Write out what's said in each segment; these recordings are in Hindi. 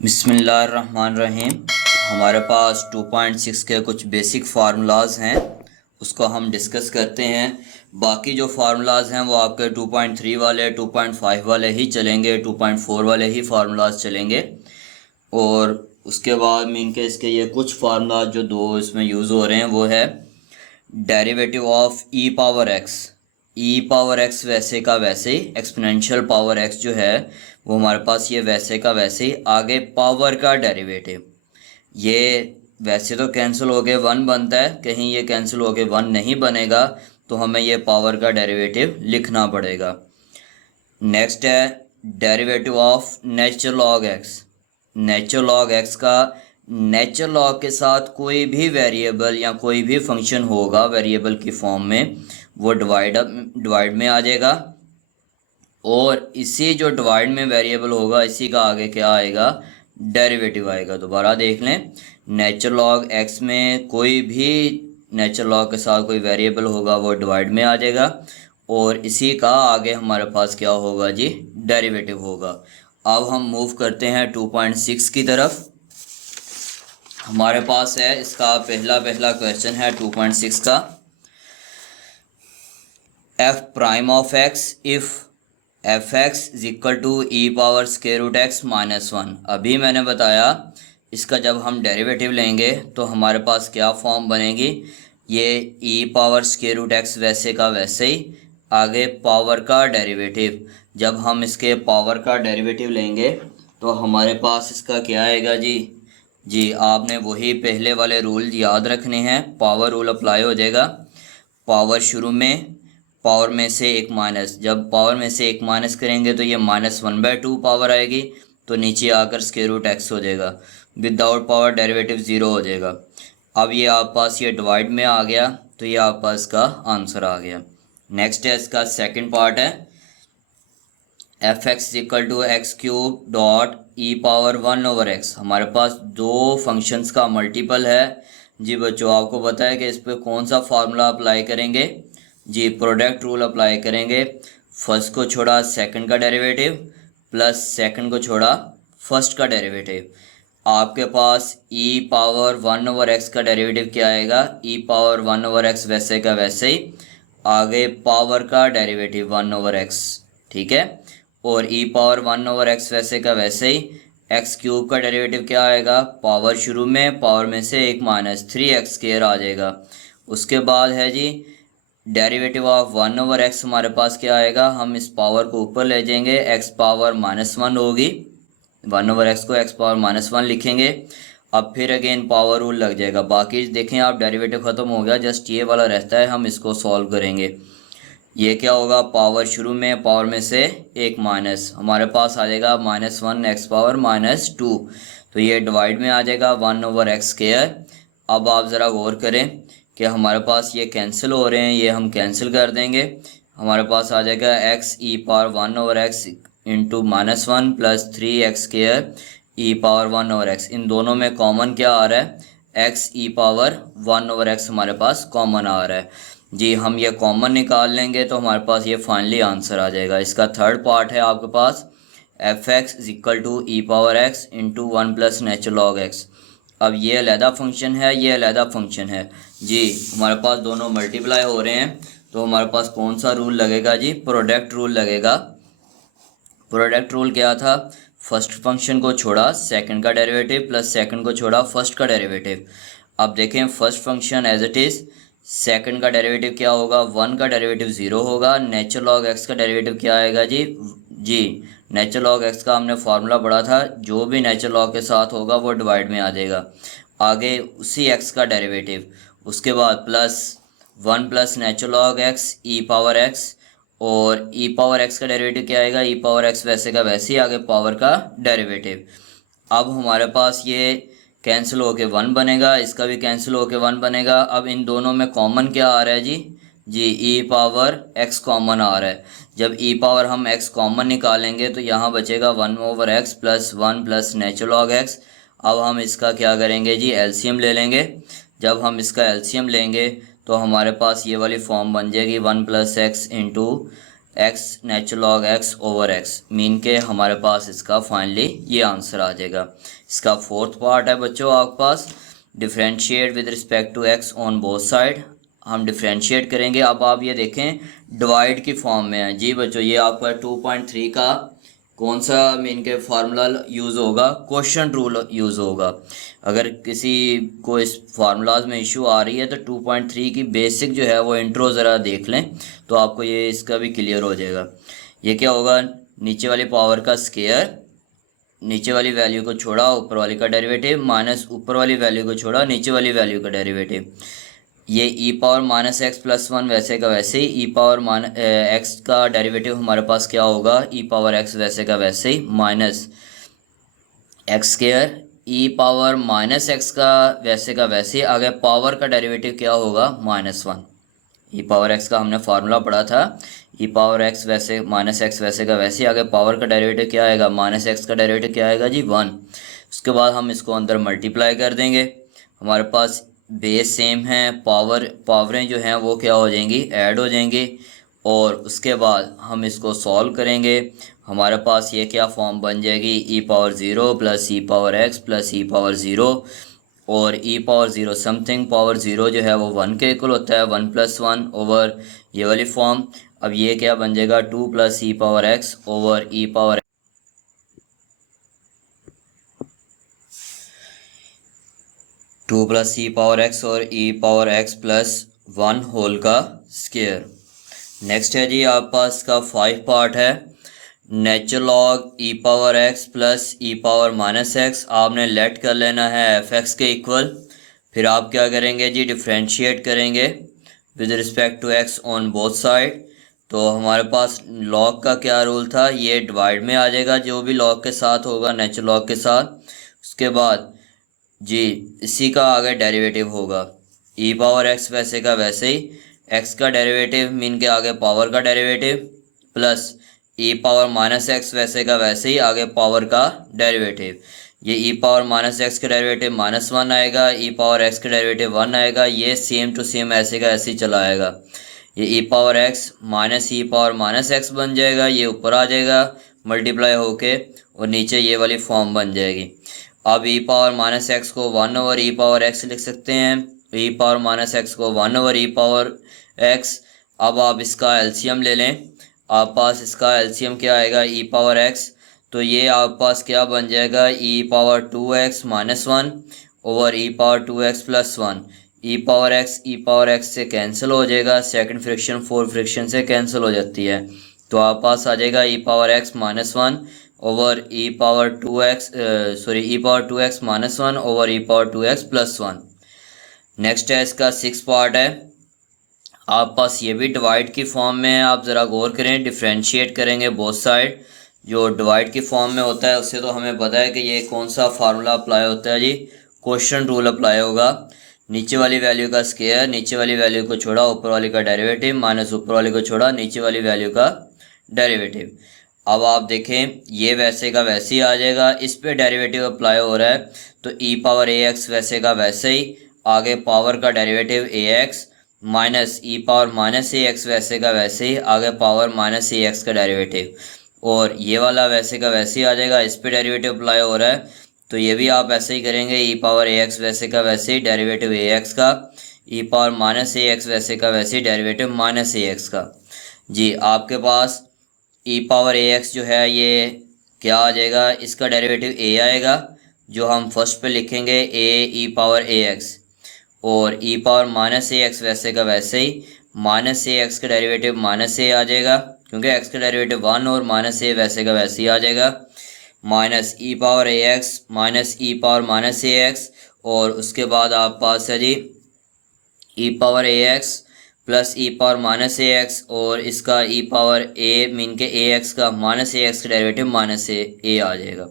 बिस्मिल्लाहिर्रहमानिर्रहीम। हमारे पास 2.6 के कुछ बेसिक फार्मूलाज हैं, उसको हम डिस्कस करते हैं। बाकी जो फार्मूलाज हैं वो आपके 2.3 वाले 2.5 वाले ही चलेंगे, 2.4 वाले ही फार्मूलाज चलेंगे। और उसके बाद मीन के इसके ये कुछ फार्मूलाज जो दो इसमें यूज़ हो रहे हैं वो है derivative of E power x. E power x वैसे का वैसे ही, एक्सपोनेंशियल पावर एक्स जो है वो हमारे पास ये वैसे का वैसे ही, आगे पावर का डेरिवेटिव। ये वैसे तो कैंसिल हो के वन बनता है, कहीं ये कैंसिल हो के वन नहीं बनेगा तो हमें ये पावर का डेरिवेटिव लिखना पड़ेगा। नेक्स्ट है derivative of natural log x. Natural log x का नेचुरल लॉग के साथ कोई भी वेरिएबल या कोई भी फंक्शन होगा वेरिएबल की फॉर्म में, वो डिवाइड में आ जाएगा। और इसी जो डिवाइड में वेरिएबल होगा इसी का आगे क्या आएगा, डेरिवेटिव आएगा। दोबारा देख लें, नेचुरल लॉग एक्स में कोई भी नेचुरल लॉग के साथ कोई वेरिएबल होगा वो डिवाइड में आ जाएगा, और इसी का आगे हमारे पास क्या होगा जी, डेरिवेटिव होगा। अब हम मूव करते हैं 2.6 की तरफ। हमारे पास है इसका पहला क्वेश्चन है 2.6 का, f prime of x if f x is equal to e power square root x minus one. अभी मैंने बताया इसका जब हम डेरिवेटिव लेंगे तो हमारे पास क्या फॉर्म बनेगी, ये e power square root x वैसे का वैसे ही, आगे पावर का डेरिवेटिव। जब हम इसके पावर का डेरिवेटिव लेंगे तो हमारे पास इसका क्या आएगा जी आपने वही पहले वाले रूल याद रखने हैं, पावर रूल अप्लाई हो जाएगा। पावर शुरू में, पावर में से एक माइनस, जब पावर में से एक माइनस करेंगे तो ये -1/2 पावर आएगी, तो नीचे आकर स्क्वायर रूट एक्स हो जाएगा। विदाउट पावर डेरिवेटिव ज़ीरो हो जाएगा। अब ये आप पास ये डिवाइड में आ गया तो ये आप पास का आंसर आ गया। नेक्स्ट है इसका सेकंड पार्ट है, f x equal to x cube dot e power 1/x। हमारे पास दो फंक्शंस का मल्टीपल है जी बच्चों। आपको पता है कि इस पर कौन सा फार्मूला अप्लाई करेंगे जी, प्रोडक्ट रूल अप्लाई करेंगे। फर्स्ट को छोड़ा सेकंड का डेरिवेटिव, प्लस सेकंड को छोड़ा फर्स्ट का डेरिवेटिव। आपके पास e पावर 1/x का डेरिवेटिव क्या आएगा, e पावर 1/x वैसे का वैसे ही, आगे पावर का डेरिवेटिव 1/x, ठीक है। और e पावर 1/x वैसे का वैसे ही, एक्स क्यूब का डेरिवेटिव क्या आएगा, पावर शुरू में, पावर में से एक माइनस 3x स्क्वायर आ जाएगा। उसके बाद है जी डेरिवेटिव ऑफ 1/x। हमारे पास क्या आएगा, हम इस पावर को ऊपर ले जाएंगे, x पावर -1 होगी, 1/x को x पावर -1 लिखेंगे। अब फिर अगेन पावर रूल लग जाएगा। बाकी देखें आप डेरिवेटिव ख़त्म हो गया, जस्ट ये वाला रहता है, हम इसको सॉल्व करेंगे। ये क्या होगा, पावर शुरू में, पावर में से एक माइनस, हमारे पास आ जाएगा -1 x पावर -2, तो ये डिवाइड में आ जाएगा 1/x स्क्वायर। अब आप ज़रा गौर करें कि हमारे पास ये कैंसिल हो रहे हैं, ये हम कैंसिल कर देंगे। हमारे पास आ जाएगा x e power 1/x into -1 plus 3x square e power 1/x। इन दोनों में कॉमन क्या आ रहा है, x ई पावर 1/x हमारे पास कॉमन आ रहा है जी। हम ये कॉमन निकाल लेंगे तो हमारे पास ये फाइनली आंसर आ जाएगा। इसका थर्ड पार्ट है आपके पास, f x is equal to e power x into 1 plus natural log x. अब ये अलहदा फंक्शन है, ये अलहदा फंक्शन है जी। हमारे पास दोनों मल्टीप्लाई हो रहे हैं तो हमारे पास कौन सा रूल लगेगा जी, प्रोडक्ट रूल लगेगा। प्रोडक्ट रूल क्या था, फर्स्ट फंक्शन को छोड़ा सेकंड का डेरिवेटिव, प्लस सेकंड को छोड़ा फर्स्ट का डेरिवेटिव। अब देखें first function as it is, second का डेरिवेटिव क्या होगा, 1 का डेरिवेटिव 0 होगा। नेचुरल लॉग एक्स का डेरिवेटिव क्या आएगा जी नेचुरल लॉग एक्स का हमने फार्मूला पढ़ा था, जो भी नेचुरल लॉग के साथ होगा वो डिवाइड में आ जाएगा। आगे उसी एक्स का डेरिवेटिव, उसके बाद plus 1 plus natural log x e power x, और ई पावर एक्स का डेरिवेटिव क्या आएगा, ई पावर एक्स वैसे का वैसे ही, आगे पावर का डेरिवेटिव। अब हमारे पास ये कैंसिल होके 1 बनेगा, इसका भी कैंसिल होके 1 बनेगा। अब इन दोनों में कॉमन क्या आ रहा है जी ई पावर एक्स कॉमन आ रहा है। जब ई पावर हम एक्स कॉमन निकालेंगे तो यहाँ बचेगा 1/x plus 1 plus natural log x. अब हम इसका क्या करेंगे जी, एलसीएम ले लेंगे। जब हम इसका एलसीएम लेंगे तो हमारे पास ये वाली फॉर्म बन जाएगी 1 + x into x natural log x over x, mean के हमारे पास इसका फाइनली ये आंसर आ जाएगा। इसका फोर्थ पार्ट है बच्चों आपके पास, differentiate with respect to x on both side. हम डिफ्रेंशिएट करेंगे। अब आप ये देखें डिवाइड की फॉर्म में है जी बच्चों, ये आपका 2.3 का कौन सा मीन के फार्मूला यूज़ होगा, क्वेश्चन रूल यूज़ होगा। अगर किसी को इस फार्मूलाज में इशू आ रही है तो 2.3 की बेसिक जो है वो इंट्रो ज़रा देख लें तो आपको ये इसका भी क्लियर हो जाएगा। ये क्या होगा, नीचे वाली पावर का स्केयर, नीचे वाली वैल्यू को छोड़ा ऊपर वाली का डेरिवेटिव, माइनस ऊपर वाली वैल्यू को छोड़ा नीचे वाली वैल्यू का डेरिवेटिव। ये e power minus x plus one वैसे का वैसे ही, ई पावर एक्स का डेरिवेटिव हमारे पास क्या होगा, ई पावर एक्स वैसे का वैसे ही, माइनस एक्स स्केयर ई पावर माइनस एक्स का वैसे ही, आगे पावर का डेरिवेटिव क्या होगा, minus one. E power x का हमने फार्मूला पढ़ा था, ई पावर एक्स वैसे माइनस एक्स वैसे का वैसे ही, आगे पावर का डेरिवेटिव क्या आएगा, माइनस एक्स का डेरिवेटिव क्या आएगा जी, वन। उसके बाद हम इसको अंदर मल्टीप्लाई कर देंगे, हमारे पास बेस सेम है, पावरें जो हैं वो क्या हो जाएंगी, ऐड हो जाएंगी। और उसके बाद हम इसको सॉल्व करेंगे, हमारे पास ये क्या फॉर्म बन जाएगी, e power zero plus e power x plus e power zero, और e power zero something power zero जो है वो वन के इक्वल होता है, वन प्लस वन ओवर ये वाली फॉर्म। अब ये क्या बन जाएगा, two plus e power x over e power 2 plus e power x और e power x plus one whole का स्केयर। नेक्स्ट है जी आपके पास का 5 पार्ट है, natural log e power x plus e power minus x, आपने लेट कर लेना है एफ एक्स के इक्वल। फिर आप क्या करेंगे जी, डिफ्रेंशिएट करेंगे with respect to x on both side. तो हमारे पास लॉग का क्या रूल था, ये डिवाइड में आ जाएगा जो भी लॉग के साथ होगा, नेचुरल लॉग के साथ। उसके बाद जी इसी का आगे डेरिवेटिव होगा, ई पावर एक्स वैसे का वैसे ही, एक्स का डेरिवेटिव मीन के आगे पावर का derivative, plus e power minus x वैसे का वैसे ही, आगे पावर का डेरिवेटिव। ये ई पावर माइनस एक्स का डेरिवेटिव माइनस वन आएगा, ई पावर एक्स का डेरिवेटिव वन आएगा, ये सेम टू सेम ऐसे का ऐसे ही चला आएगा। ये ई पावर एक्स माइनस ई पावर माइनस एक्स बन जाएगा, ये ऊपर आ जाएगा मल्टीप्लाई होके, और नीचे ये वाली फॉर्म बन जाएगी। अब ई पावर माइनस एक्स को one over e power x लिख सकते हैं, ई पावर माइनस एक्स को one over e power x. अब आप इसका एलसीएम ले लें, आप पास इसका एलसीएम क्या आएगा, ई पावर एक्स, तो ये आप पास क्या बन जाएगा, e power two x minus one over e power two x plus one. E power x से कैंसिल हो जाएगा, सेकंड फ्रिक्शन फोर फ्रिक्शन से कैंसिल हो जाती है, तो आप पास आ जाएगा e power x minus one over e power two x e power two x minus one over e power two x plus one. Next है इसका 6 पार्ट है, आप पास ये भी डिवाइड की फॉर्म में है, आप ज़रा गौर करें, डिफ्रेंशिएट करेंगे बोथ साइड। जो डिवाइड की फॉर्म में होता है उससे तो हमें पता है कि ये कौन सा फार्मूला अप्लाई होता है जी, क्वेश्चन रूल अप्लाई होगा। नीचे वाली वैल्यू का स्केयर, नीचे वाली वैल्यू को छोड़ा ऊपर वाली का डेरिवेटिव, माइनस ऊपर वाली को छोड़ा नीचे वाली वैल्यू का डेरिवेटिव। अब आप देखें ये वैसे का वैसे ही आ जाएगा, इस पे डेरिवेटिव अप्लाई हो रहा है, तो ई पावर ए एक्स वैसे का वैसे ही, आगे पावर का डेरिवेटिव ए एक्स माइनस ई पावर माइनस ए एक्स वैसे का वैसे ही, आगे पावर माइनस ए एक्स का डेरिवेटिव, और ये वाला वैसे का वैसे ही आ जाएगा, इस पे डेरिवेटिव अप्लाई हो रहा है, तो ये भी आप ऐसे ही करेंगे, ई पावर ए एक्स वैसे का वैसे ही, डेरिवेटिव ए एक्स का, ई पावर माइनस ए एक्स वैसे का वैसे ही, डेरिवेटिव माइनस ए एक्स का। जी आपके पास ई पावर ए एक्स जो है ये क्या आ जाएगा, इसका डेरिवेटिव ए आएगा, जो हम फर्स्ट पे लिखेंगे ए ई पावर ए एक्स, और ई पावर माइनस ए एक्स वैसे का वैसे ही, माइनस ए एक्स का डेरिवेटिव माइनस ए आ जाएगा, क्योंकि एक्स का डेरिवेटिव वन और माइनस ए वैसे का वैसे ही आ जाएगा, minus E power a x minus E power minus A x, और उसके बाद आप पास है जी ई power a x plus e power minus A x, और इसका ई पावर ए मीन के ए एक्स का माइनस ए एक्स का डेरिवेटिव माइनस ए आ जाएगा।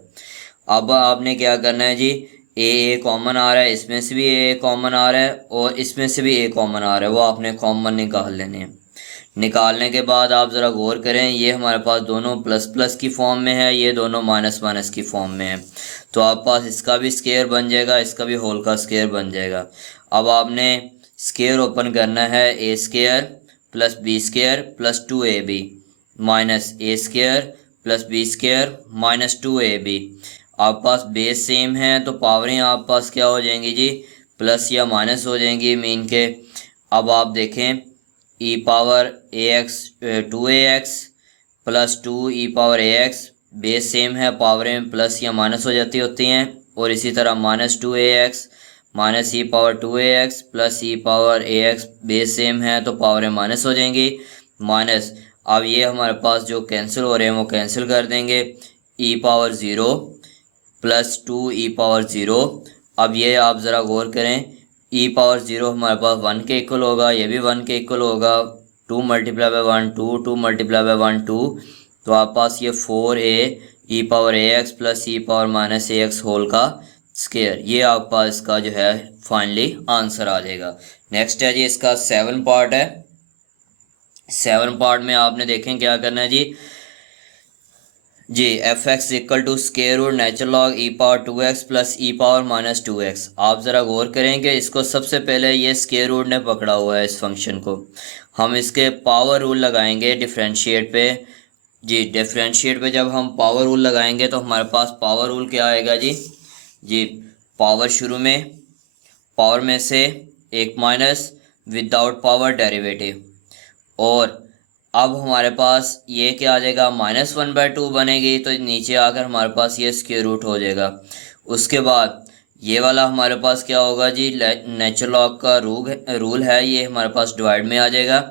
अब आपने क्या करना है जी, ए कॉमन आ रहा है, इसमें से भी ए कॉमन आ रहा है, और इसमें से भी ए कॉमन आ रहा है, वो आपने कॉमन निकाल लेने हैं। निकालने के बाद आप ज़रा गौर करें, ये हमारे पास दोनों प्लस प्लस की फॉर्म में है, ये दोनों माइनस माइनस की फॉर्म में है, तो आप पास इसका भी स्केयर बन जाएगा, इसका भी होल का स्केयर बन जाएगा। अब आपने स्केयर ओपन करना है, a square plus b square plus two a b, minus a square plus b square minus 2ab। आपके पास बेस सेम है तो पावरें आपके पास क्या हो जाएंगी जी, प्लस या माइनस हो जाएंगी मीन के। अब आप देखें e power a x 2ax plus 2e⁻ax, base same है, पावरें प्लस या माइनस हो जाती होती हैं। और इसी तरह minus 2ax minus e⁻2ax plus e⁻ax, base same है तो पावरें माइनस हो जाएंगी। माइनस अब ये हमारे पास जो कैंसिल हो रहे हैं वो कैंसिल कर देंगे, e⁻0 प्लस 2e⁻0। अब ये आप ज़रा गौर करें, e⁻0 हमारे पास 1 के इक्वल होगा, ये भी 1 के इक्वल होगा। 2 मल्टीप्लाई बाय 1 2, 2 मल्टीप्लाई बाय 1 2, तो आपके पास ये 4a e⁻ax plus e⁻−ax whole का स्क्वायर, ये आपके पास इसका जो है फाइनली आंसर आ जाएगा। नेक्स्ट है जी इसका 7 पार्ट है। 7 पार्ट में आपने देखें क्या करना है जी f x equal to square root natural log e⁻2x plus e⁻−2x। आप ज़रा गौर करें कि इसको सबसे पहले ये स्क्वायर रूट ने पकड़ा हुआ है, इस फंक्शन को हम इसके पावर रूल लगाएंगे डिफरेंशिएट पे। जी डिफरेंशिएट पे जब हम पावर रूल लगाएंगे तो हमारे पास पावर रूल क्या आएगा जी पावर शुरू में, पावर में से एक माइनस विदाउट पावर डेरिवेटिव, और अब हमारे पास ये क्या आ जाएगा -1/2 बनेगी, तो नीचे आकर हमारे पास ये स्क्वायर रूट हो जाएगा। उसके बाद ये वाला हमारे पास क्या होगा जी, नेचुरल लॉग का रूल है, ये हमारे पास डिवाइड में आ जाएगा।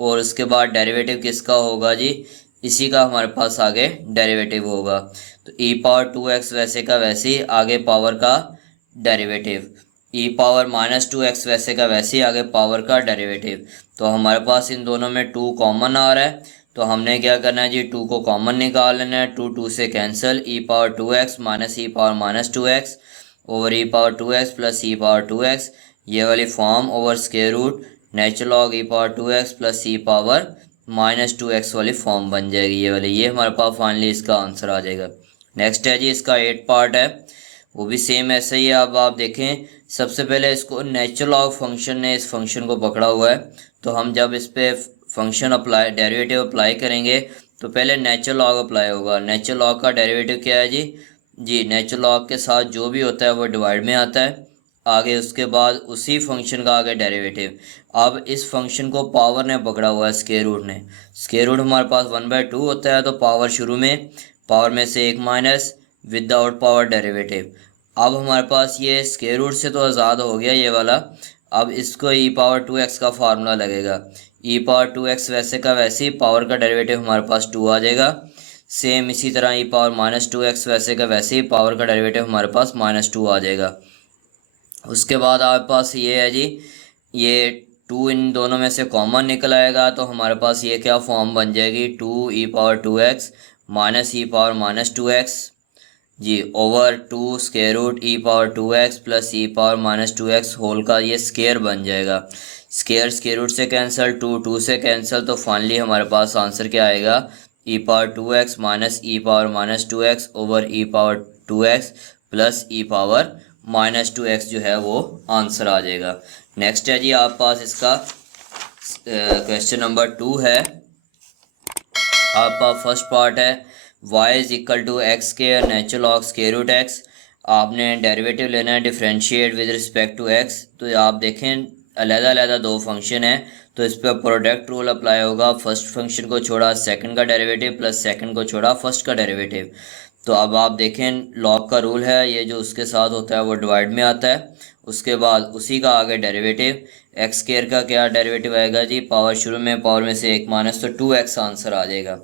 और उसके बाद डेरिवेटिव किसका होगा जी, इसी का हमारे पास आगे डेरिवेटिव होगा। तो e⁻2x वैसे का वैसे ही आगे पावर का डेरिवेटिव, e⁻−2x वैसे का वैसे ही आगे पावर का डेरिवेटिव। तो हमारे पास इन दोनों में 2 कॉमन आ रहा है, तो हमने क्या करना है जी 2 को कॉमन निकाल लेना है। 2 2 से cancel, e⁻2x minus e⁻−2x over e⁻2x plus e⁻2x, ये वाली form over square root natural log e⁻2x plus e⁻−2x वाली फॉर्म बन जाएगी ये वाली। ये हमारे पास फाइनली इसका आंसर आ जाएगा। नेक्स्ट है जी इसका 8 पार्ट है, वो भी सेम ऐसे ही है। अब आप देखें सबसे पहले इसको नेचुरल लॉग फंक्शन ने इस फंक्शन को पकड़ा हुआ है, तो हम जब इस पे फंक्शन अप्लाई डेरिवेटिव अप्लाई करेंगे तो पहले नेचुरल लॉग अप्लाई होगा। नेचुरल लॉग का डेरिवेटिव क्या है जी नेचुरल लॉग के साथ जो भी होता है वो डिवाइड में आता है आगे, उसके बाद उसी फंक्शन का आगे डेरिवेटिव। अब इस फंक्शन को पावर ने पकड़ा हुआ है, स्क्वायर रूट ने। स्क्वायर रूट हमारे पास 1/2 होता है, तो पावर शुरू में, पावर में से एक माइनस विदाउट पावर डेरिवेटिव। अब हमारे पास ये स्क्वायर रूट से तो आज़ाद हो गया ये वाला। अब इसको e⁻2x का फार्मूला लगेगा, e⁻2x वैसे का वैसे ही पावर का डेरिवेटिव हमारे पास 2 आ जाएगा। सेम इसी तरह e⁻−2x वैसे का वैसे ही पावर का डेरिवेटिव हमारे पास -2 आ जाएगा। उसके बाद आपके पास ये है जी, ये 2 इन दोनों में से कॉमन निकल आएगा, तो हमारे पास ये क्या फॉर्म बन जाएगी 2e⁻2x माइनस e⁻−2x जी over 2 square root e⁻2x plus e⁻−2x whole का ये स्क्वायर बन जाएगा। स्क्वायर रूट से कैंसिल, 2 2 से कैंसिल, तो फाइनली हमारे पास आंसर क्या आएगा e⁻2x minus e⁻−2x over e⁻2x plus e⁻−2x जो है वो आंसर आ जाएगा। नेक्स्ट है जी आपके पास इसका क्वेश्चन नंबर 2 है। आपका फर्स्ट पार्ट है y is equal to x square natural log square root x. आपने डेरिवेटिव लेना है differentiate with respect to x। तो आप देखें अलग-अलग 2 फंक्शन है, तो इस पर प्रोडक्ट रूल अप्लाई होगा। फर्स्ट फंक्शन को छोड़ा सेकंड का डेरिवेटिव प्लस सेकंड को छोड़ा फर्स्ट का डेरिवेटिव। तो अब आप देखें लॉग का रूल है, ये जो उसके साथ होता है वो डिवाइड में आता है। उसके बाद उसी का आगे डेरिवेटिव, एक्स स्क्वायर का क्या डेरिवेटिव आएगा जी, पावर शुरू में, पावर में से एक माइनस, तो 2x आंसर आ जाएगा।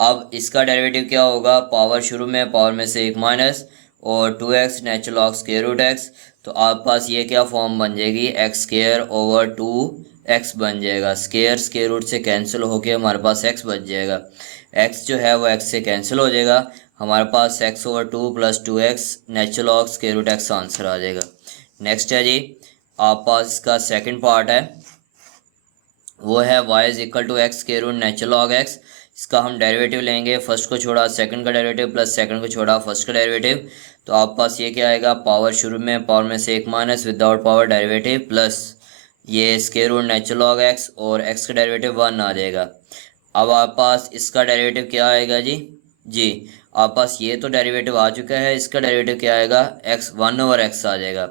अब इसका डेरिवेटिव क्या होगा, पावर शुरू में, पावर में से एक माइनस और 2x natural log square root x। तो आपके पास ये क्या फॉर्म बन जाएगी, एक्स स्क्वायर ओवर 2x बन जाएगा। स्क्वायर रूट से कैंसिल होके हमारे पास x बच जाएगा। x जो है वो x से कैंसिल हो जाएगा, हमारे पास x over 2 plus 2x natural log square root x answer आ जाएगा। नेक्स्ट है जी आप पास इसका सेकंड पार्ट है, वो है y is equal to x square root natural log x। इसका हम डेरिवेटिव लेंगे, फर्स्ट को छोड़ा सेकंड का डेरिवेटिव प्लस सेकंड को छोड़ा फर्स्ट का डेरिवेटिव। तो आप पास ये क्या आएगा, पावर शुरू में, पावर में से एक minus without power derivative plus ये square root natural log x और x का डेरिवेटिव 1 आ जाएगा। अब आपके पास इसका डेरिवेटिव क्या आएगा जी आपके पास ये तो डेरिवेटिव आ चुका है, इसका डेरिवेटिव क्या आएगा, एक्स 1/x आ जाएगा,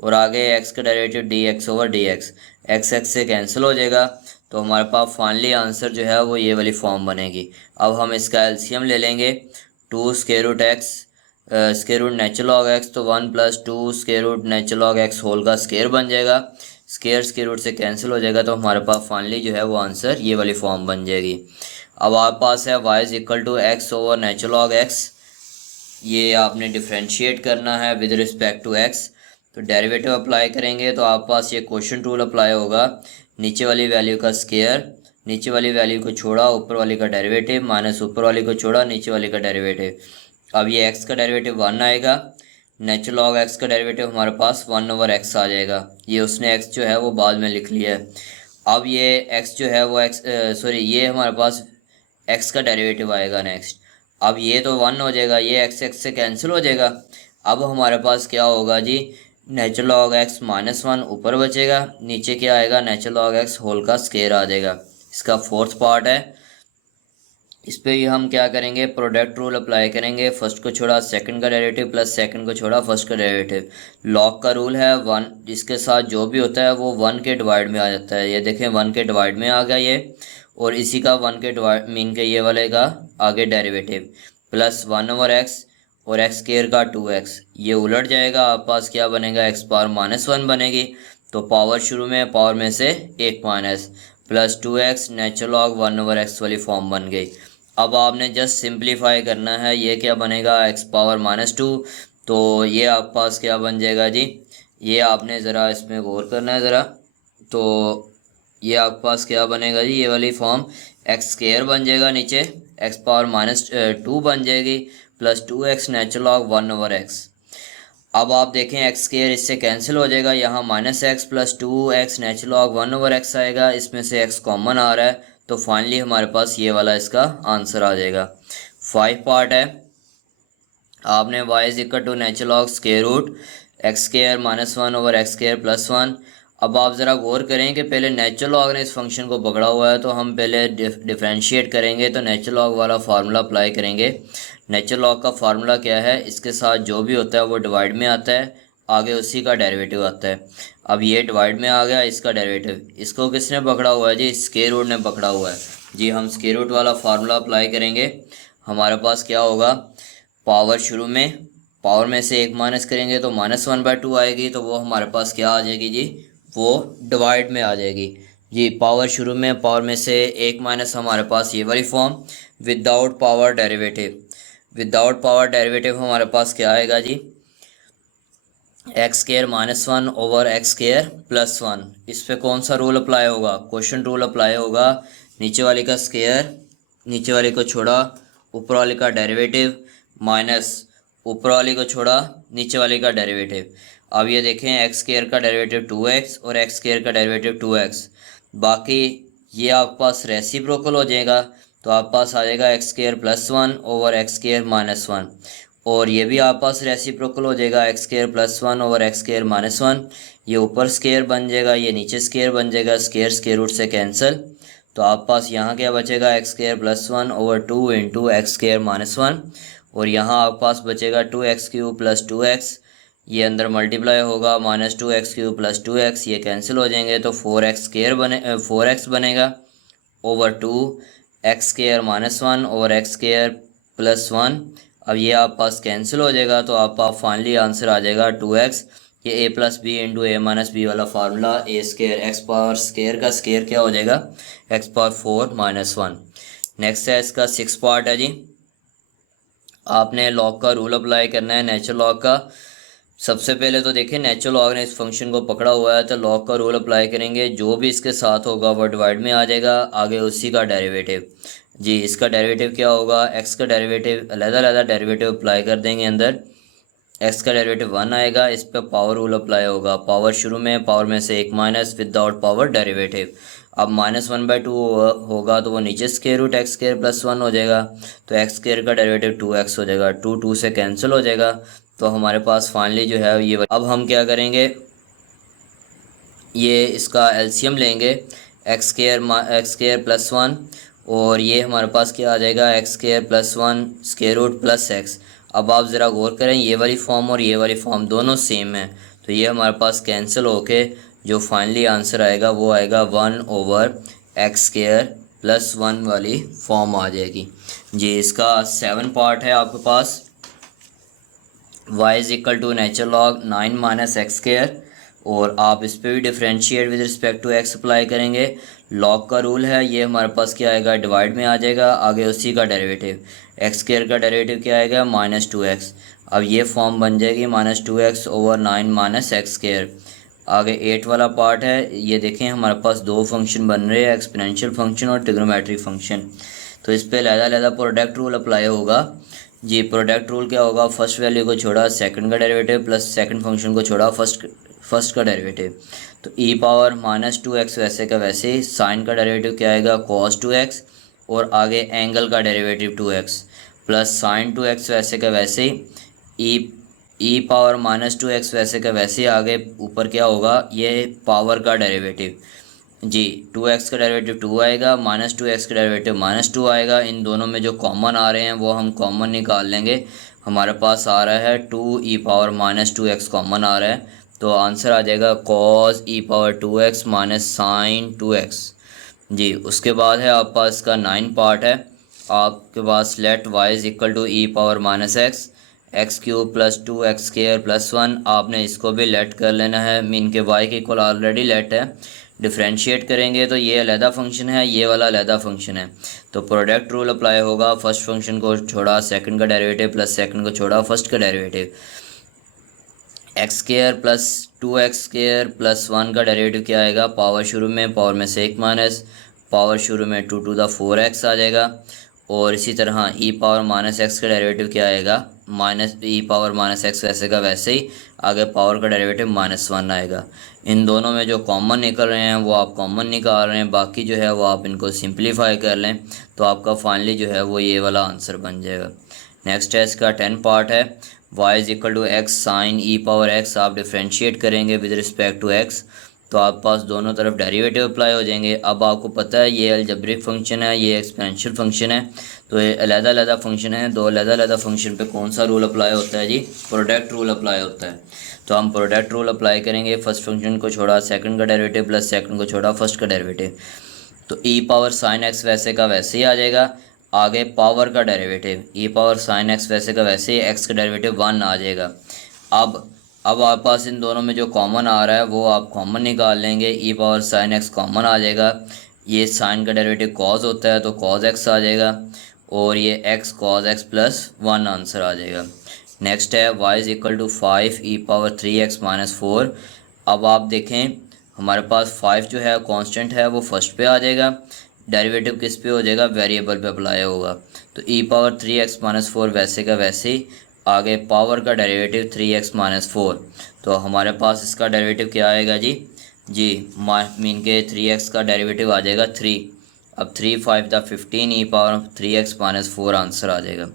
और आगे एक्स का डेरिवेटिव dx/dx, एक्स एक्स से कैंसिल हो जाएगा, तो हमारे पास फाइनली आंसर जो है वो ये वाली फॉर्म बनेगी। अब हम इसका एलसीएम ले लेंगे, 2 square root x square root natural log x, तो 1 + 2 square root natural log x whole का स्क्वायर बन जाएगा, स्क्वायर रूट से कैंसिल हो जाएगा, तो हमारे पास फाइनली जो है वो आंसर ये वाली फॉर्म बन जाएगी। अब आपके पास है y = x natural log x, ये आपने डिफ्रेंशिएट करना है विद रिस्पेक्ट टू x, तो डेरिवेटिव अप्लाई करेंगे तो आपके पास ये क्वोशंट रूल अप्लाई होगा, नीचे वाली वैल्यू का स्क्वायर, नीचे वाली वैल्यू को छोड़ा ऊपर वाली का डेरिवेटिव, माइनस ऊपर वाली को छोड़ा नीचे वाली का डेरिवेटिव। अब ये x का डेरिवेटिव 1 आएगा, नेचुरल लॉग x का डेरिवेटिव हमारे पास 1/x आ जाएगा, ये उसने x जो है वो बाद में लिख लिया है। अब ये x जो है वो ये हमारे पास x का डेरिवेटिव आएगा नेक्स्ट। अब ये तो 1 हो जाएगा, ये x से कैंसिल हो जाएगा। अब हमारे पास क्या होगा जी, नेचुरल लॉग x -1 ऊपर बचेगा, नीचे क्या आएगा, नेचुरल लॉग x होल का स्क्वायर आ जाएगा। इसका फोर्थ पार्ट है, इस पे ही हम क्या करेंगे, प्रोडक्ट रूल अप्लाई करेंगे, फर्स्ट को छोड़ा सेकंड का डेरिवेटिव प्लस सेकंड को छोड़ा फर्स्ट का डेरिवेटिव। लॉग का रूल है 1, जिसके साथ जो भी होता है वो 1 के डिवाइड में आ जाता है, ये देखें 1 के डिवाइड में आ गया ये, और इसी का 1 के डिवाइड मीन के ये वाले का आगे डेरिवेटिव, प्लस 1/x और x स्क्वायर का 2x, ये उलट जाएगा, आप पास क्या बनेगा, x पावर -1 बनेगी, तो पावर शुरू में पावर में से 1 minus, plus 2x natural log 1/x वाली फॉर्म बन गई। अब आपने जस्ट सिंप्लीफाई करना है, ये क्या बनेगा, x पावर -2, तो ये आप पास क्या बन जाएगा जी, ये आपने ज़रा इसमें गौर करना है ज़रा, तो ये आपके पास क्या बनेगा जी, ये वाली फॉर्म एक्स स्क्वायर बन जाएगा, नीचे x पावर -2 बन जाएगी, plus 2x natural log 1/x। अब आप देखें एक्स स्क्वायर इससे कैंसिल हो जाएगा, यहाँ -x plus 2x natural log 1/x आएगा, इसमें से x कॉमन आ रहा है, तो फाइनली हमारे पास ये वाला इसका आंसर आ जाएगा। 5 पार्ट है, आपने y = natural log square root x² -1/x² + 1। अब आप ज़रा गौर करें कि पहले नेचुरल लॉग ने इस फंक्शन को पकड़ा हुआ है, तो हम पहले डिफरेंशिएट करेंगे, तो नेचुरल लॉग वाला फार्मूला अप्लाई करेंगे। नेचुरल लॉग का फार्मूला क्या है, इसके साथ जो भी होता है वो डिवाइड में आता है, आगे उसी का डेरिवेटिव आता है। अब ये डिवाइड में आ गया, इसका डेरिवेटिव, इसको किसने पकड़ा हुआ है जी, स्क्वायर रूट ने पकड़ा हुआ है जी। हम स्क्वायर रूट वाला फार्मूला अप्लाई करेंगे, हमारे पास क्या होगा, पावर शुरू में पावर में से 1 माइनस करेंगे तो -1/2 आएगी, तो वो हमारे पास क्या आ जाएगी जी, वो डिवाइड में आ जाएगी जी। पावर शुरू में पावर में से 1 माइनस, हमारे पास ये वाली form, without power derivative, without power derivative हमारे पास क्या आएगा जी, x² -1/x² + 1। इस पे कौन सा रूल अप्लाई होगा, क्वोशंट रूल अप्लाई होगा, नीचे वाले का स्क्वायर, नीचे वाले को छोड़ा ऊपर वाले का डेरिवेटिव, माइनस ऊपर वाले को छोड़ा नीचे वाले का डेरिवेटिव। अब ये देखें x² का डेरिवेटिव 2x और x² का डेरिवेटिव 2x, बाकी ये आपके पास रेसिप्रोकल हो जाएगा, तो आपके पास आ जाएगा x² + 1/x² - 1, और ये भी आपके पास रेसिप्रोकल हो जाएगा, x² + 1/x² - 1, ये ऊपर स्क्वायर बन जाएगा, ये नीचे स्क्वायर बन जाएगा, स्क्वायर स्क्वायर रूट से कैंसिल, तो आपके पास यहाँ क्या बचेगा, x² + 1/2 × x² - 1, और यहाँ आपके पास बचेगा 2x³ + 2x, ये अंदर मल्टीप्लाई होगा, -2x³ + 2x, ये कैंसिल हो जाएंगे, तो 4x बनेगा ओवर 2x² - 1/x² + 1। अब ये आप पास कैंसिल हो जाएगा, तो आप पास फाइनली आंसर आ जाएगा 2x, ये a + b × a - b वाला formula, a² x power square का स्क्वायर क्या हो जाएगा, x पावर 4 - 1। नेक्स्ट है इसका 6 पार्ट है जी, आपने लॉग का रूल अप्लाई करना है, नेचुरल लॉग का। सबसे पहले तो देखिए नेचुरल लॉग ने इस फंक्शन को पकड़ा हुआ है, तो लॉग का रूल अप्लाई करेंगे, जो भी इसके साथ होगा वो डिवाइड में आ जाएगा, आगे उसी का डेरिवेटिव जी। इसका डेरिवेटिव क्या होगा, x का डेरिवेटिव अलग-अलग डेरिवेटिव अप्लाई कर देंगे, अंदर x का डेरिवेटिव 1 आएगा, इस पर पावर रूल अप्लाई होगा, पावर शुरू में पावर में से 1 माइनस, विदाउट पावर डेरिवेटिव। अब -1/2 होगा, तो वो नीचे स्क्वायर रूट x² + 1 हो जाएगा, तो x² का डेरिवेटिव 2x हो जाएगा, 2 से कैंसिल हो जाएगा, तो हमारे पास फाइनली जो है ये। अब हम क्या करेंगे, ये इसका एलसीएम लेंगे, x² + 1 और ये हमारे पास क्या आ जाएगा x square plus one square root plus x. अब आप ज़रा गौर करें, ये वाली फॉर्म और ये वाली फॉर्म दोनों सेम है, तो ये हमारे पास कैंसिल होके जो फाइनली आंसर आएगा वो आएगा 1/x स्क्वायर प्लस वन वाली फॉर्म आ जाएगी जी। इसका 7 पार्ट है आपके पास। y is equal to natural log 9 minus x square, और आप इस पर भी differentiate with respect to x apply करेंगे। लॉग का रूल है, ये हमारे पास क्या आएगा डिवाइड में आ जाएगा, आगे उसी का डेरिवेटिव एक्स स्क्वायर का डेरिवेटिव क्या आएगा -2x। अब ये फॉर्म बन जाएगी -2x over 9 minus x square. आगे 8 वाला पार्ट है, ये देखें हमारे पास दो फंक्शन बन रहे हैं, एक्सपोनेंशियल फंक्शन और ट्रिग्नोमेट्रिक फंक्शन। तो इस पर लहदा प्रोडक्ट रूल अप्लाई होगा जी। प्रोडक्ट रूल क्या होगा, फर्स्ट वैल्यू को छोड़ा सेकंड का डेरिवेटिव प्लस सेकंड फंक्शन को छोड़ा फर्स्ट का डेरिवेटिव। तो e पावर -2x वैसे का वैसे ही, साइन का डेरिवेटिव क्या आएगा cos 2x, और आगे एंगल का derivative 2x plus sign 2x वैसे का वैसे ही, e पावर -2x वैसे का वैसे ही, आगे ऊपर क्या होगा ये पावर का डेरिवेटिव जी। 2x का डेरिवेटिव 2 आएगा, -2x का डेरिवेटिव -2 आएगा। इन दोनों में जो कॉमन आ रहे हैं वो हम कॉमन निकाल लेंगे। हमारे पास आ रहा है 2e पावर -2x कॉमन आ रहा है, तो आंसर आ जाएगा cos e power 2x minus sine 2x जी। उसके बाद है आपके पास का 9 पार्ट है आपके पास, let y is equal to e power -x cube plus 2x square plus 1। आपने इसको भी लेट कर लेना है, मीन के y के इक्वल ऑलरेडी लेट है। डिफ्रेंशिएट करेंगे तो ये अलहदा फंक्शन है, ये वाला अलहदा फंक्शन है, तो प्रोडक्ट रूल अप्लाई होगा। फर्स्ट फंक्शन को छोड़ा सेकंड का डेरिवेटिव प्लस सेकंड को छोड़ा फर्स्ट का derivative. X square plus 2x square plus 1 का डेरिवेटिव क्या आएगा, पावर शुरू में पावर में से 1 माइनस पावर शुरू में 2⁴x आ जाएगा। और इसी तरह e पावर -x का डेरिवेटिव क्या आएगा -e पावर -x वैसे का वैसे ही, आगे पावर का डेरिवेटिव -1 आएगा। इन दोनों में जो कॉमन निकल रहे हैं वो आप कॉमन निकाल रहे हैं, बाकी जो है वो आप इनको सिंप्लीफाई कर लें तो आपका फाइनली जो है वो ये वाला आंसर बन जाएगा। नेक्स्ट है इसका 10 पार्ट है, y is equal to x sine e power x। आप डिफ्रेंशिएट करेंगे विद रिस्पेक्ट टू x तो आपके पास दोनों तरफ डेरिवेटिव अप्लाई हो जाएंगे। अब आपको पता है ये अलजेब्रिक फंक्शन है, ये एक्सपोनेंशियल फंक्शन है, तो ये अलग-अलग फंक्शन है। दो अलग-अलग फंक्शन पे कौन सा रूल अप्लाई होता है जी, प्रोडक्ट रूल अप्लाई होता है। तो हम प्रोडक्ट रूल अप्लाई करेंगे, फर्स्ट फंक्शन को छोड़ा सेकंड का डेरिवेटिव प्लस सेकंड को छोड़ा फर्स्ट का डेरिवेटिव, तो e पावर साइन एक्स वैसे का वैसे ही आ जाएगा। आगे पावर का derivative e power sine x वैसे का वैसे ही, एक्स का डेरिवेटिव 1 आ जाएगा। अब आपके पास इन दोनों में जो कॉमन आ रहा है वो आप कॉमन निकाल लेंगे, e power sine x common आ जाएगा। ये साइन का डेरिवेटिव कॉज होता है तो कॉज एक्स आ जाएगा, और ये x cos x plus 1 answer आ जाएगा। नेक्स्ट है y is equal to 5 e power 3x minus 4। अब आप देखें हमारे पास 5 जो है कांस्टेंट है वो फर्स्ट पे आ जाएगा, डेरिवेटिव किस पे हो जाएगा, वेरिएबल पे अप्लाई होगा। तो e पावर 3x माइनस 4 वैसे का वैसे ही, आगे पावर का डेरिवेटिव 3x माइनस 4, तो हमारे पास इसका डेरिवेटिव क्या आएगा जी मीन के 3x का डेरिवेटिव आ जाएगा 3। अब 3 5 दा 15 e power 3x minus 4 answer आ जाएगा।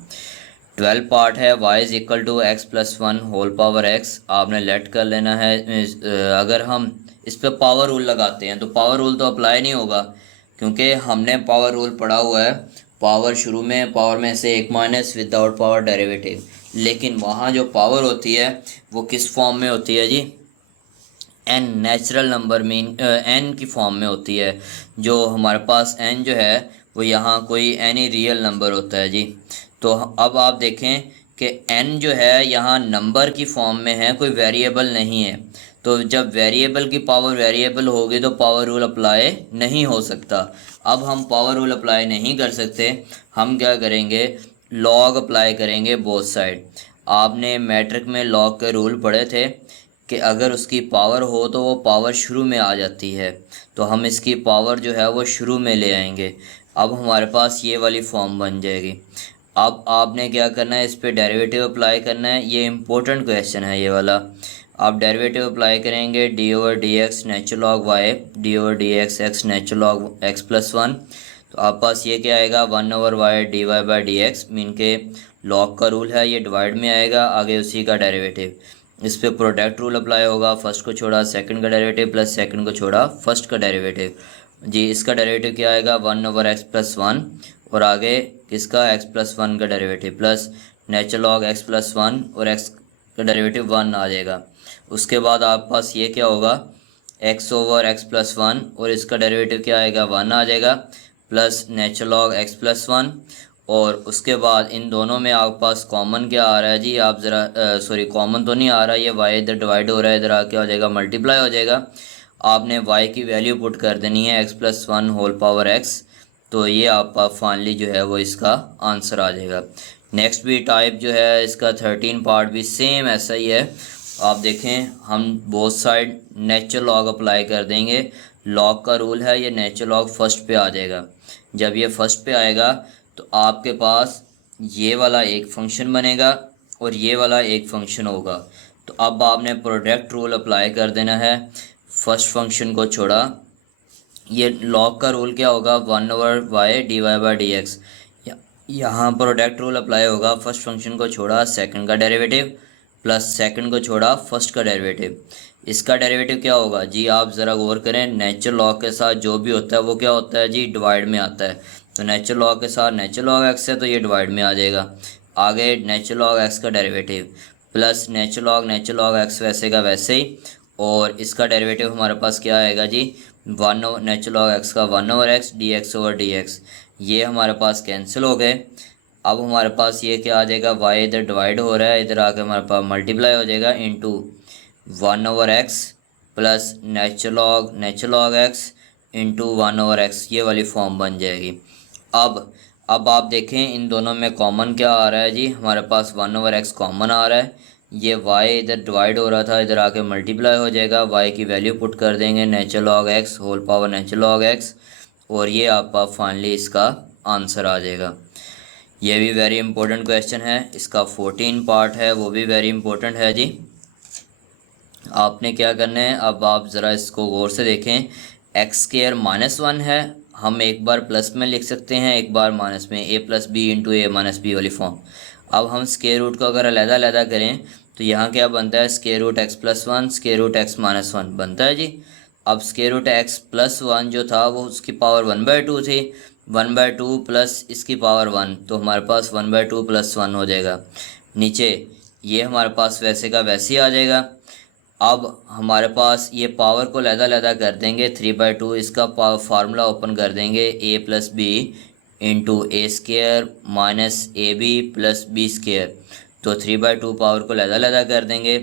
12 पार्ट है, y is equal to x plus 1 whole power x। आपने लेट कर लेना है। अगर हम इस पर पावर रूल लगाते हैं तो पावर रूल तो अप्लाई नहीं होगा, क्योंकि हमने पावर रूल पढ़ा हुआ है, पावर शुरू में पावर में से 1 माइनस विदाउट पावर डेरिवेटिव। लेकिन वहाँ जो पावर होती है वो किस फॉर्म में होती है जी, n natural number mean n की फॉर्म में होती है। जो हमारे पास n जो है वो यहाँ कोई एनी रियल नंबर होता है जी। तो अब आप देखें कि n जो है यहाँ नंबर की फॉर्म में है, कोई वेरिएबल नहीं है। तो जब वेरिएबल की पावर वेरिएबल होगी तो पावर रूल अप्लाई नहीं हो सकता। अब हम पावर रूल अप्लाई नहीं कर सकते, हम क्या करेंगे, लॉग अप्लाई करेंगे बोथ साइड। आपने मैट्रिक में लॉग के रूल पढ़े थे कि अगर उसकी पावर हो तो वो पावर शुरू में आ जाती है, तो हम इसकी पावर जो है वो शुरू में ले आएंगे। अब हमारे पास ये वाली फॉर्म बन जाएगी। अब आपने क्या करना है, इस पे डेरिवेटिव अप्लाई करना है। ये इम्पोर्टेंट क्वेश्चन है ये वाला। आप डेरिवेटिव अप्लाई करेंगे d/dx natural log y d/dx x natural log x plus 1। तो आप पास ये क्या आएगा 1/y dy/dx, मीन के लॉग का रूल है, ये डिवाइड में आएगा, आगे उसी का डेरिवेटिव। इस पे प्रोडक्ट रूल अप्लाई होगा, फर्स्ट को छोड़ा सेकंड का डेरिवेटिव प्लस सेकंड को छोड़ा फर्स्ट का डेरिवेटिव। जी इसका डेरिवेटिव क्या आएगा 1/x+1 और आगे किसका x+1 का derivative plus natural log x+1 और x का डेरिवेटिव 1 आ जाएगा। उसके बाद आपके पास ये क्या होगा x/x+1 और इसका डेरिवेटिव क्या आएगा 1 आ जाएगा प्लस नेचुरल लॉग x+1 और उसके बाद इन दोनों में आपके पास कॉमन क्या आ रहा है जी, आप ज़रा सॉरी कॉमन तो नहीं आ रहा, ये y इधर डिवाइड हो रहा है, इधर आके हो जाएगा मल्टीप्लाई हो जाएगा। आपने y की वैल्यू पुट कर देनी है x+1 होल पावर x, तो ये आपका फाइनली जो है वो इसका आंसर आ जाएगा। नेक्स्ट भी टाइप जो है इसका 13 पार्ट भी सेम ऐसा ही है। आप देखें हम both side natural log apply कर देंगे। लॉग का रूल है ये नेचुरल लॉग फर्स्ट पे आ जाएगा। जब ये फर्स्ट पे आएगा तो आपके पास ये वाला एक फंक्शन बनेगा और ये वाला एक फंक्शन होगा। तो अब आपने प्रोडक्ट रूल अप्लाई कर देना है, फर्स्ट फंक्शन को छोड़ा। ये लॉग का रूल क्या होगा 1/y dy/dx। यहाँ प्रोडक्ट रूल अप्लाई होगा, फर्स्ट फंक्शन को छोड़ा सेकंड का डेरिवेटिव प्लस सेकंड को छोड़ा फर्स्ट का डेरिवेटिव। इसका डेरिवेटिव क्या होगा जी, आप ज़रा गौर करें, नेचुरल लॉग के साथ जो भी होता है वो क्या होता है जी डिवाइड में आता है। तो नेचुरल लॉग के साथ नेचुरल लॉग एक्स है तो ये डिवाइड में आ जाएगा। आगे नेचुरल लॉग एक्स का derivative plus natural log x वैसे का वैसे ही, और इसका डेरिवेटिव हमारे पास क्या आएगा जी नेचुरल लॉग एक्स का 1/x dx/dx। ये हमारे पास कैंसिल हो गए। अब हमारे पास ये क्या आ जाएगा, y इधर डिवाइड हो रहा है, इधर आके हमारे पास मल्टीप्लाई हो जाएगा into 1/x plus natural log x into 1/x, ये वाली फॉर्म बन जाएगी। अब आप देखें इन दोनों में कॉमन क्या आ रहा है जी, हमारे पास 1/x कॉमन आ रहा है। ये y इधर डिवाइड हो रहा था, इधर आके मल्टीप्लाई हो जाएगा। y की वैल्यू पुट कर देंगे natural log x whole power natural log x, और ये आपका फाइनली इसका आंसर आ जाएगा। ये भी वेरी इंपॉर्टेंट क्वेश्चन है, इसका 14 पार्ट है वो भी वेरी इंपॉर्टेंट है जी। आपने क्या करना है, अब आप ज़रा इसको गौर से देखें। x² -1 है, हम एक बार प्लस में लिख सकते हैं एक बार माइनस में, a+b इंटू a-b वाली फॉर्म। अब हम स्क्वायर रूट को अगर अलग-अलग करें तो यहाँ क्या बनता है, square root x+1 square root x-1 बनता है जी। अब स्क्वायर रूट x+1 जो था वो उसकी पावर 1/2 थी, 1/2 प्लस इसकी पावर 1, तो हमारे पास 1/2 + 1 हो जाएगा। नीचे ये हमारे पास वैसे का वैसे ही आ जाएगा। अब हमारे पास ये पावर को लहदा कर देंगे 3/2, इसका फार्मूला ओपन कर देंगे a+b into a² minus ab plus b²। तो 3/2 पावर को लहदा कर देंगे।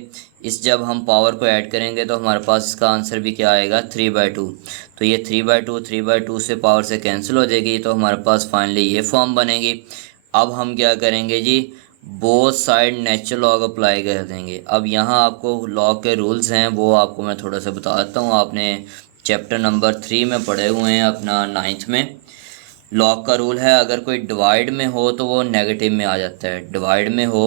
इस जब हम पावर को ऐड करेंगे तो हमारे पास इसका आंसर भी क्या आएगा 3/2। तो ये 3/2 से पावर से कैंसिल हो जाएगी, तो हमारे पास फाइनली ये फॉर्म बनेगी। अब हम क्या करेंगे जी, both side natural log apply कर देंगे। अब यहाँ आपको लॉग के रूल्स हैं वो आपको मैं थोड़ा सा बता देता हूँ। आपने चैप्टर नंबर 3 में पढ़े हुए हैं अपना 9th में। लॉग का रूल है अगर कोई डिवाइड में हो तो वो नेगेटिव में आ जाता है। डिवाइड में हो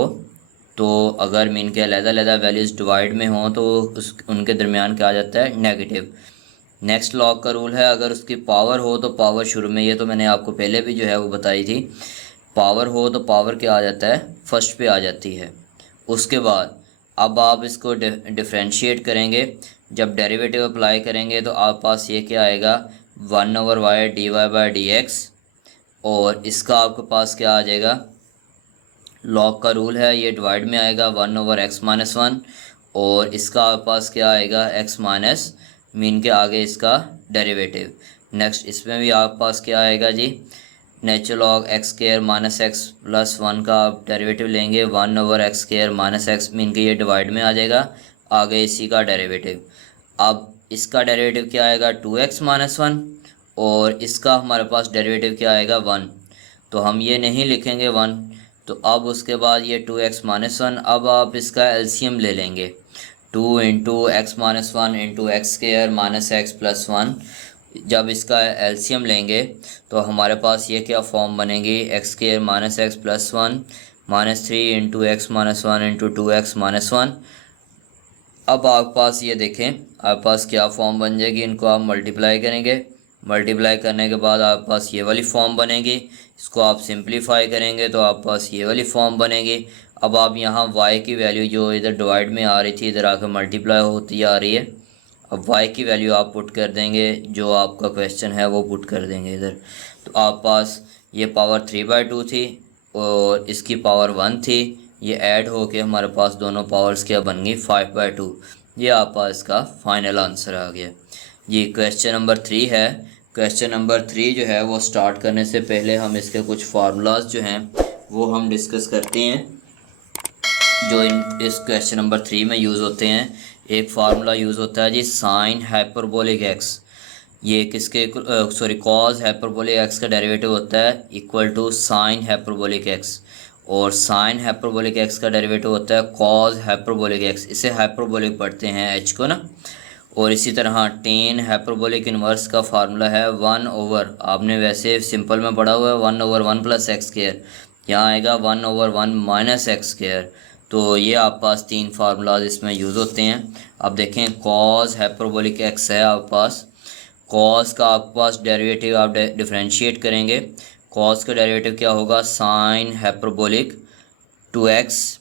तो अगर मीन के अलग-अलग वैल्यूज़ डिवाइड में हो तो उस उनके दरमियान क्या आ जाता है नेगेटिव। नेक्स्ट लॉग का रूल है अगर उसकी पावर हो तो पावर शुरू में, ये तो मैंने आपको पहले भी जो है वो बताई थी, पावर हो तो पावर क्या आ जाता है फर्स्ट पे आ जाती है। उसके बाद अब आप इसको डिफ्रेंशिएट करेंगे, जब डेरिवेटिव अप्लाई करेंगे तो आप पास ये क्या आएगा 1/y dy/dx, और इसका आपके पास क्या आ जाएगा, लॉग का रूल है ये डिवाइड में आएगा 1/x-1, और इसका आपके पास क्या आएगा x माइनस मीन के आगे इसका डेरिवेटिव। नेक्स्ट इसमें भी आपके पास क्या आएगा जी, natural log x² minus x plus 1 का आप डेरिवेटिव लेंगे 1/x² माइनस x, मीन के ये डिवाइड में आ जाएगा, आगे इसी का डेरिवेटिव। अब इसका डेरिवेटिव क्या आएगा 2x माइनस 1, और इसका हमारे पास डेरिवेटिव क्या आएगा 1, तो हम ये नहीं लिखेंगे 1। तो अब उसके बाद ये 2x माइनस 1, अब आप इसका एलसीएम ले लेंगे 2 into x minus 1 into x² minus x plus 1। जब इसका एलसीएम लेंगे तो हमारे पास ये क्या फॉर्म बनेगी x² minus x plus 1 minus 3 into x minus 1 into 2x minus 1। अब आपके पास ये देखें आपके पास क्या फॉर्म बन जाएगी, इनको आप मल्टीप्लाई करेंगे, मल्टीप्लाई करने के बाद आपके पास ये वाली फॉर्म बनेगी। इसको आप सिंप्लीफाई करेंगे तो आपके पास ये वाली फॉर्म बनेगी। अब आप यहाँ y की वैल्यू जो इधर डिवाइड में आ रही थी इधर आकर मल्टीप्लाई होती आ रही है। अब y की वैल्यू आप पुट कर देंगे, जो आपका क्वेश्चन है वो पुट कर देंगे इधर। तो आप पास ये पावर 3/2 थी और इसकी पावर 1 थी, ये ऐड होके हमारे पास दोनों पावर्स क्या बन गई 5/2। ये आप पास इसका फाइनल आंसर आ गया। ये क्वेश्चन नंबर 3 है। क्वेश्चन नंबर 3 जो है वो स्टार्ट करने से पहले हम इसके कुछ फार्मूलाज जो हैं वो हम डिस्कस करते हैं जो इस क्वेश्चन नंबर 3 में यूज़ होते हैं। एक फार्मूला यूज़ होता है जी साइन हाइपरबोलिक एक्स, ये किसके सॉरी कॉज हाइपरबोलिक एक्स का डेरिवेटिव होता है equal to sine hyperbolic x, और साइन हाइपरबोलिक एक्स का डेरिवेटिव होता है कॉज हाइपरबोलिक एक्स। इसे हाइपरबोलिक पढ़ते हैं एच को ना। और इसी तरह टेन हाइपरबोलिक इन्वर्स का फार्मूला है 1/, आपने वैसे सिंपल में पढ़ा हुआ है 1/1 + x², यहाँ आएगा 1/1 - x²। तो ये आप पास 3 फार्मूलाज इसमें यूज़ होते हैं। अब देखें कॉज हाइपरबोलिक एक्स है आप पास, कॉस का आपके पास डेरिवेटिव आप डिफरेंशिएट करेंगे। कॉस का डेरिवेटिव क्या होगा साइन हाइपरबोलिक 2x,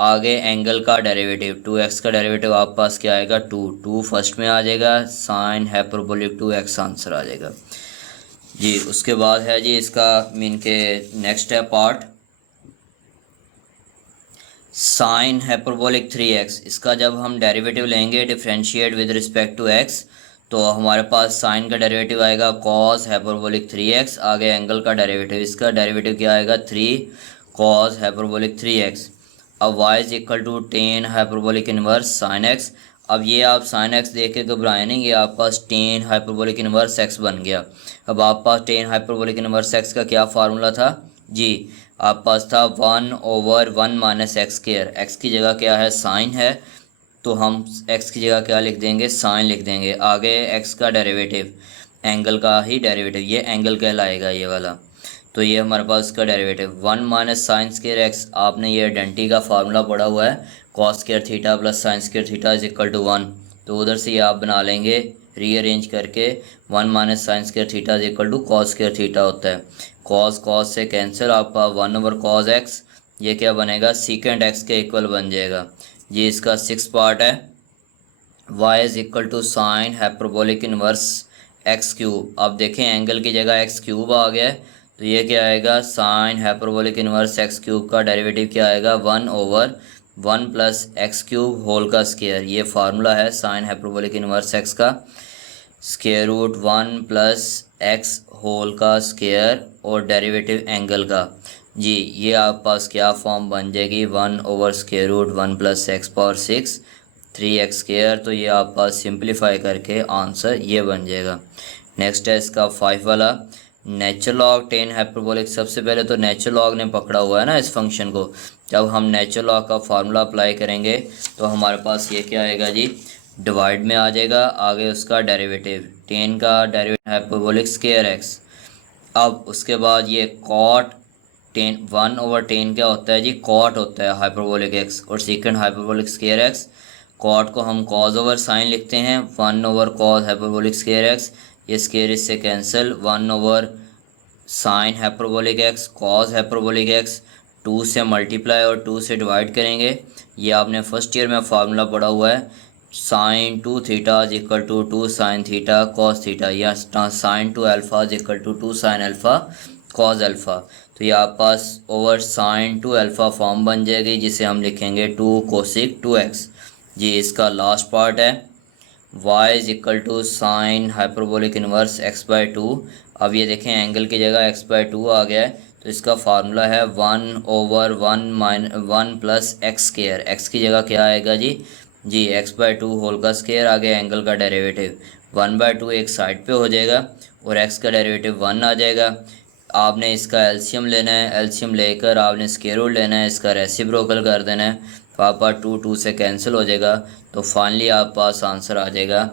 आगे एंगल का डेरिवेटिव 2x का डेरिवेटिव आप पास क्या आएगा 2 फर्स्ट में आ जाएगा, साइन हाइपरबोलिक 2x आंसर आ जाएगा जी। उसके बाद है जी इसका मीन के नेक्स्ट है पार्ट साइन हाइपरबोलिक 3x। इसका जब हम डेरिवेटिव लेंगे differentiate with respect to x, तो हमारे पास साइन का डेरिवेटिव आएगा कॉस हाइपरबोलिक 3x, आगे एंगल का डेरिवेटिव, इसका डेरिवेटिव क्या आएगा 3 कॉस हाइपरबोलिक 3x। अब y is equal to tan hyperbolic inverse sine x। अब ये आप साइन x देख के घबराए नहीं, ये आप पास टेन हाइपरबोलिक इन्वर्स x बन गया। अब आप पास टेन हाइपरबोलिक इन्वर्स x का क्या फार्मूला था जी, आप पास था 1/1 - x²। x की जगह क्या है साइन है, तो हम x की जगह क्या लिख देंगे साइन लिख देंगे, आगे x का डेरिवेटिव एंगल का ही डेरिवेटिव, ये एंगल कहलाएगा ये वाला। तो ये हमारे पास इसका डेरिवेटिव 1 - sin² x, आपने ये आइडेंटिटी का फार्मूला पढ़ा हुआ है cos² थीटा + sin² थीटा = 1। तो उधर से ये आप बना लेंगे रीअरेंज करके 1 - sin² थीटा = cos² थीटा होता है। cos से कैंसिल, आपका 1/cos x, ये क्या बनेगा सीकेंड x के इक्वल बन जाएगा। ये इसका 6 पार्ट है। y is equal to sine hyperbolic inverse x³। अब देखें एंगल की जगह x³ आ गया है, तो ये क्या आएगा साइन हाइपरबोलिक इन्वर्स x³ का डेरिवेटिव क्या आएगा 1/1 + x³ होल का स्क्वायर। ये फार्मूला है साइन हाइपरबोलिक इन्वर्स x का, √1 + x होल का स्क्वायर और डेरिवेटिव एंगल का जी। ये आप पास क्या फॉर्म बन जाएगी 1/√1 + x⁻⁶ 3x²। तो ये आप पास सिंप्लीफाई करके आंसर ये बन जाएगा। नेक्स्ट है इसका 5 वाला नेचुरल लॉग टेन हाइपरबोलिक। सबसे पहले तो नेचुरल लॉग ने पकड़ा हुआ है ना इस फंक्शन को, जब हम नेचुरल लॉग का फार्मूला अप्लाई करेंगे तो हमारे पास ये क्या आएगा जी डिवाइड में आ जाएगा, आगे उसका डेरिवेटिव टेन का डेरिवेटिव हाइपरबोलिक स्क्वायर x। अब उसके बाद ये कॉट 1/10 क्या होता है जी कॉट होता है हाइपरबोलिक x, और second hyperbolic square x। Cot को हम कॉज ओवर साइन लिखते हैं 1/cos हाइपरबोलिक स्क्वायर x, ये स्क्वायर इससे cancel 1/sin hyperbolic x cos hyperbolic x, 2 से मल्टीप्लाई और 2 से डिवाइड करेंगे। ये आपने फर्स्ट ईयर में फार्मूला पढ़ा हुआ है sin 2 theta = 2 sin theta cos theta, या sin 2 alpha = 2 sin alpha cos alpha. तो ये आप पास ओवर sin 2 अल्फ़ा फॉर्म बन जाएगी, जिसे हम लिखेंगे 2 cosec 2x जी। इसका लास्ट पार्ट है y is equal to sine hyperbolic inverse x/2। अब ये देखें एंगल की जगह x/2 आ गया है, तो इसका फार्मूला है 1/1 + x²। x की जगह क्या आएगा जी x/2 होल का स्क्वायर, आगे एंगल का डेरिवेटिव 1/2 एक साइड पे हो जाएगा और x का डेरिवेटिव 1 आ जाएगा। आपने इसका एलसीएम लेना है, एलसीएम लेकर आपने स्क्वायर रूट लेना है, इसका रेसिप्रोकल कर देना है, तो आप पास 2 से कैंसिल हो जाएगा। तो फाइनली आप पास आंसर आ जाएगा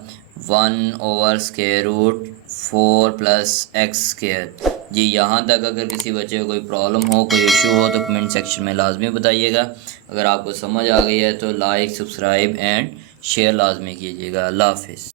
1/√4 + x² जी। यहाँ तक अगर किसी बच्चे को कोई प्रॉब्लम हो कोई इशू हो तो कमेंट सेक्शन में लाजमी बताइएगा। अगर आपको समझ आ गई है तो लाइक सब्सक्राइब एंड शेयर लाजमी कीजिएगा। अल्लाह हाफिज़।